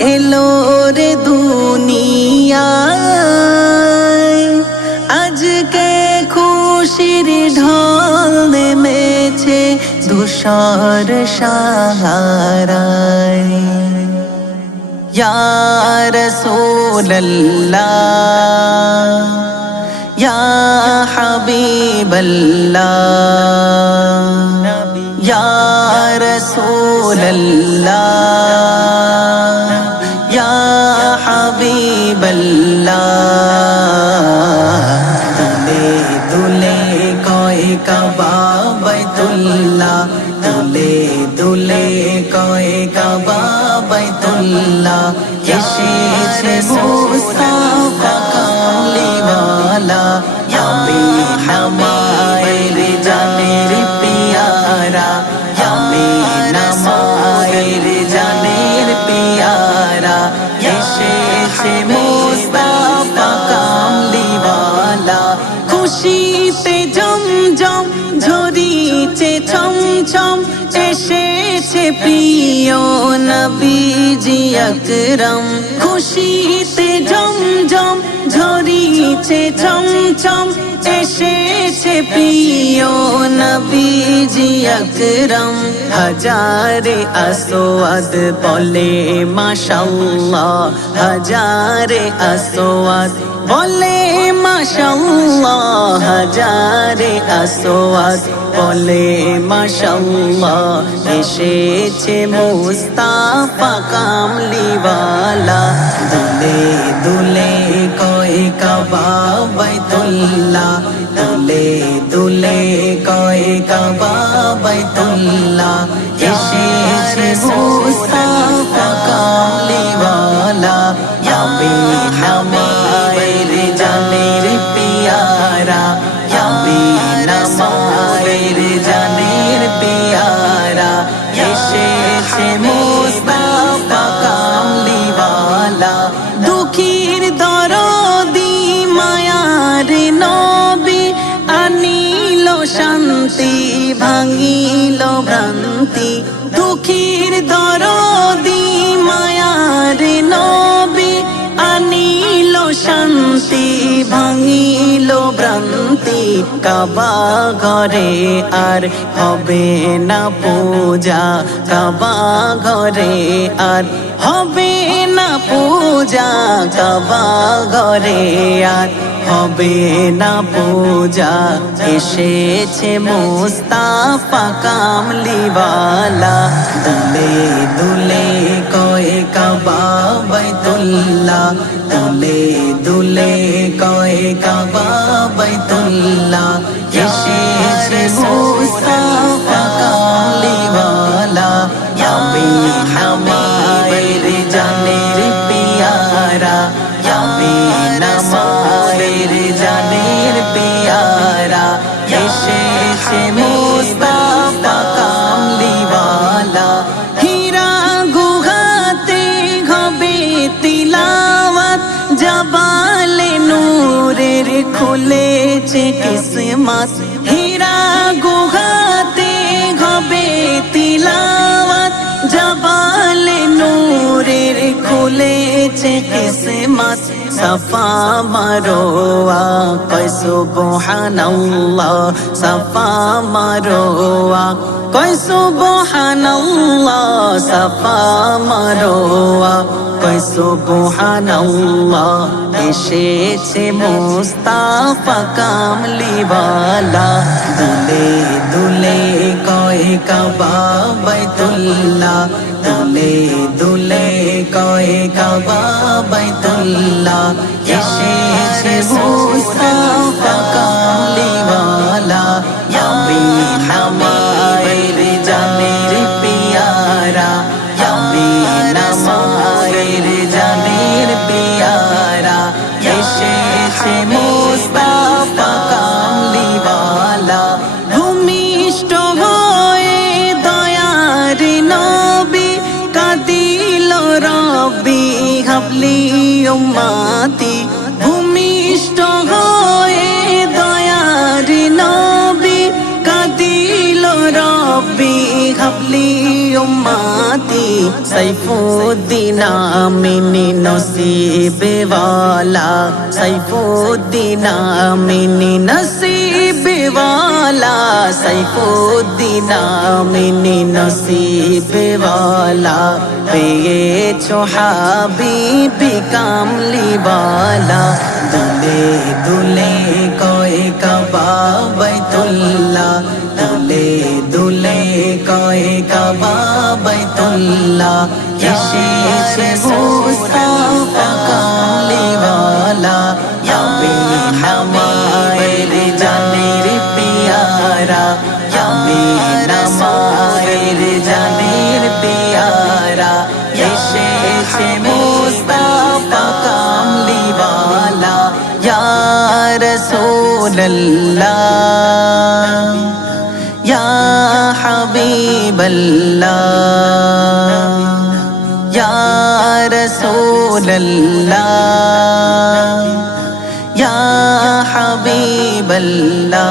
এলো রে দুনিয়ায়। আজকে খুশির ঢল নেমেছে দুষর সাহারায়। ইয়া রাসূলুল্লাহ, ইয়া হাবিবাল্লাহ, ইয়া রাসূলুল্লাহ। বাইতুল্লাহ দুলে দুলে কয়ে কাবা বাইতুল্লাহ। এসেছে মুস্তাফা কামলিওয়ালা আমি নামায়ের প্রিয় নবীজি আকরম খুশিতে জমজম ঝরিছে ছমছম এসেছে প্রিয় নবীজি আকরম হাজারে আসওয়াদ বলে মাশাল্লাহ হাজারে আসওয়াদ বলে, মাশাল্লাহ, হাজারে আসওয়াদ। বলে, মাশাল্লাহ, এসেছে মুস্তাফা কামলিওয়ালা। দুলে দুলে, কয় কাবা বাইতুল্লাহ। দুলে দুলে, কয় কাবা বাইতুল্লাহ। এসেছে মুস্তাফা শান্তি ভাঙিল ভ্রান্তি, দুঃখীর দরদি মায়ার নবী আনিল শান্তি, ভাঙিল ভ্রান্তি, কাবা ঘরে আর হবে না পূজা, কাবা ঘরে আর হবে না পূজা, কাবা ঘরে আর হবে না পূজা। এসেছে মোস্তাফা কামলিওয়ালা। দুলে দুলে কয়ে কাবা বাইতুল্লাহ। দুলে দুলে কয়ে কাবা বাইতুল্লাহ। এসেছে মুস্তাফা কিসমত হীরা গুহাতে হবে তিলাওয়াত, জবালে নূরের খুলেছে কিসমত সফা মারোয়া কয় সুবহানাল্লাহ, সফা মারোয়া কয় সুবহানাল্লাহ, সফা মারোয়া। কয় সুবহানাল্লাহ, এসেছে মুস্তাফা কামলিওয়ালা। দুলে দুলে কয় কাবা বাইতুল্লাহ। দুলে দুলে কয় কাবা বাইতুল্লাহ। এসেছে মুস্তাফা উম্মাতি ভূমিষ্ঠ হয়ে দয়ারি নবী, কাদিল রবি হাবলি উম্মাতি সাইফুদ্দিন আমিনি নসিবে ওয়ালা সাইফুদ্দিন আমিনি নসিব আমিনী নসিবে ওয়ালা পেয়েছ হাবিবি কামলিওয়ালা দুলে দুলে কয়ে কাবা বাইতুল্লাহ দুলে দুলে কয়ে কাবা বাইতুল্লাহ এসেছে মুস্তাফা কামলিওয়ালা পিয়ারা ইয়াবি নামায়ের জানের পিয়ারা এসেছে মুস্তাফা কামলিওয়ালা ইয়া রাসূলুল্লাহ ইয়া হাবিবাল্লাহ ইয়া রাসূলুল্লাহ ইয়া হাবিবাল্লাহ